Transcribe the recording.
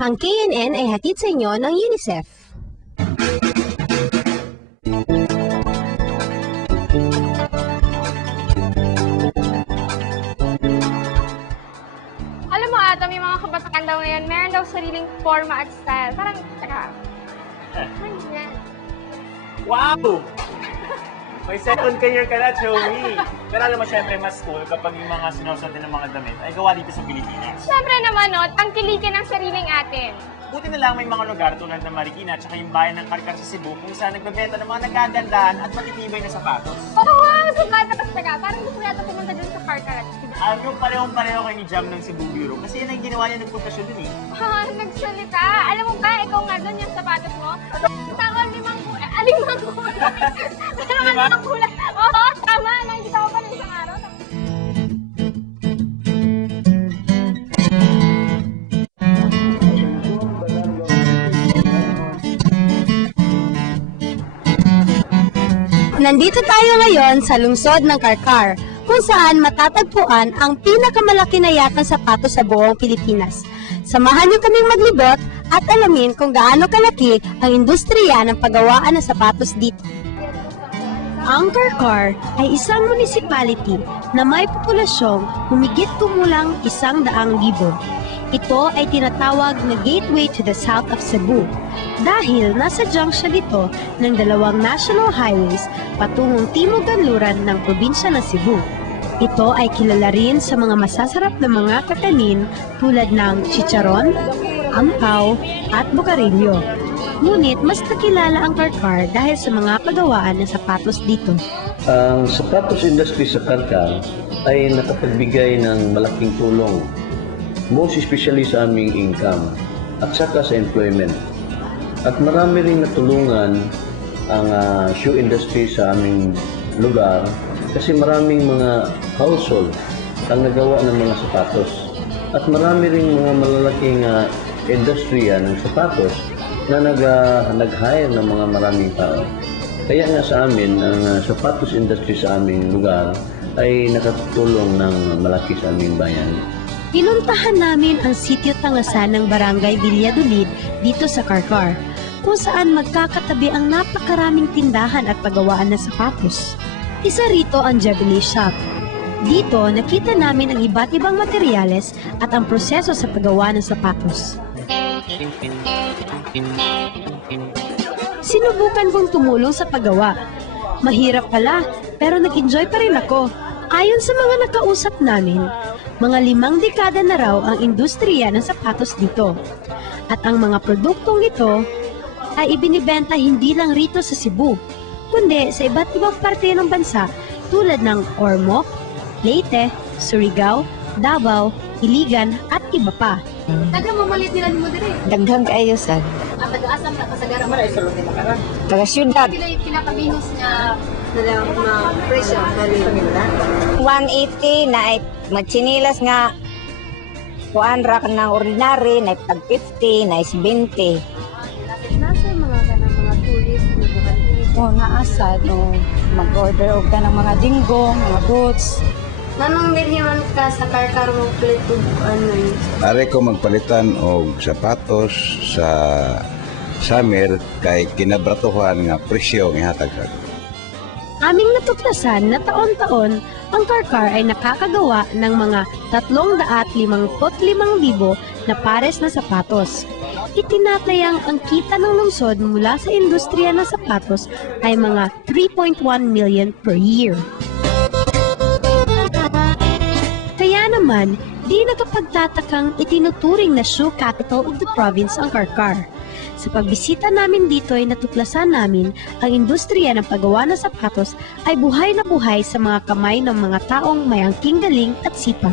Ang KNN ay hatid sa inyo ng UNICEF. Alam mo ata, may mga kabataan daw ngayon, meron daw sariling forma at style. Parang, ano yan? Wow! May second career ka na, Joey. Pero alam mo, syempre, mas cool kapag yung mga sinusunod ng mga damit ay gawa dito sa Pilipinas. Siyempre naman, no, tangkilikin ang sariling atin. Buti na lang may mga lugar tulad ng Marikina at saka yung bayan ng Karkar sa Cebu kung saan nagbebenta ng mga nagagandahan at matitibay na sapatos. Oo, wow, sapatos ka. Parang gusto ko yata pumunta dun sa Karkar. Ano, parehong-pareho kay ni Jam ng Cebu Bureau kasi yan ang ginawa niya, nagpunta siya dun eh. Nagsalita. Alam mo ba, ikaw nga dun yung sapatos mo. Tako, limang kulay. Limang kulay. Meron ka limang kulay. Oo, tama. Nakikita ko pa ng isang araw. Nandito tayo ngayon sa lungsod ng Karkar, kung saan matatagpuan ang pinakamalaki na yatang sapatos sa buong Pilipinas. Samahan niyo kaming maglibot at alamin kung gaano kalaki ang industriya ng paggawaan ng sapatos dito. Ang Karkar ay isang municipality na may populasyong humigit kumulang 100,000. Ito ay tinatawag na gateway to the south of Cebu dahil nasa junction ito ng dalawang national highways patungong timog kanluran ng probinsya ng Cebu. Ito ay kilala rin sa mga masasarap na mga kakanin tulad ng chicharon, ampaw, at bukarilyo. Ngunit mas nakilala ang Karkar dahil sa mga pagawaan ng sapatos dito. Ang sapatos industry sa Karkar ay nakapagbigay ng malaking tulong, most especially sa aming income at saka sa employment. At marami rin natulungan ang shoe industry sa aming lugar kasi maraming mga household ang nagawa ng mga sapatos. At marami rin mga malalaking industriya ng sapatos na nag-hire ng mga maraming tao. Kaya nga sa amin, ang sapatos industry sa aming lugar ay nakatulong ng malaki sa aming bayan. Pinuntahan namin ang sitio Tangasan ng Barangay Villadolid dito sa Karkar, kung saan magkakatabi ang napakaraming tindahan at pagawaan ng sapatos. Isa rito ang Jubilee Shop. Dito, nakita namin ang iba't ibang materyales at ang proseso sa paggawa ng sapatos. Sinubukan kong tumulong sa paggawa. Mahirap pala, pero nag-enjoy pa rin ako. Ayon sa mga nakausap namin, mga 5 dekada na raw ang industriya ng sapatos dito. At ang mga produktong ito ay ibinibenta hindi lang rito sa Cebu, kundi sa iba't ibang parte ng bansa tulad ng Ormoc, Leyte, Surigao, Davao, Iligan at iba pa. Taga mamalit nila mo dire. Daghang kaayo sad. Taga-asam na kasagara mo. Taga syudad. Sila yung pinakabinos niya na presyo. 180 na ay magchinilas nga kuan ra kanang ordinary na tag 50 na is 20. Nasa mga mga tourist na bukan. O naasad o mag-order og ng mga dinggong, mga boots. Nanong milhiman ka sa Karkar mo plito ano yun? Are ko magpalitan og sapatos sa summer kay kinabratuhan nga presyo nga hatag sa. Aming natuklasan na taon-taon, ang Karkar ay nakakagawa ng mga 355,000 na pares na sapatos. Itinatayang ang kita ng lungsod mula sa industriya ng sapatos ay mga 3.1 million per year. Kaya naman, di nakapagtatakang itinuturing na shoe capital of the province ang Karkar. Sa pagbisita namin dito ay natuklasan namin ang industriya ng paggawa ng sapatos ay buhay na buhay sa mga kamay ng mga taong may angking galing at sipag.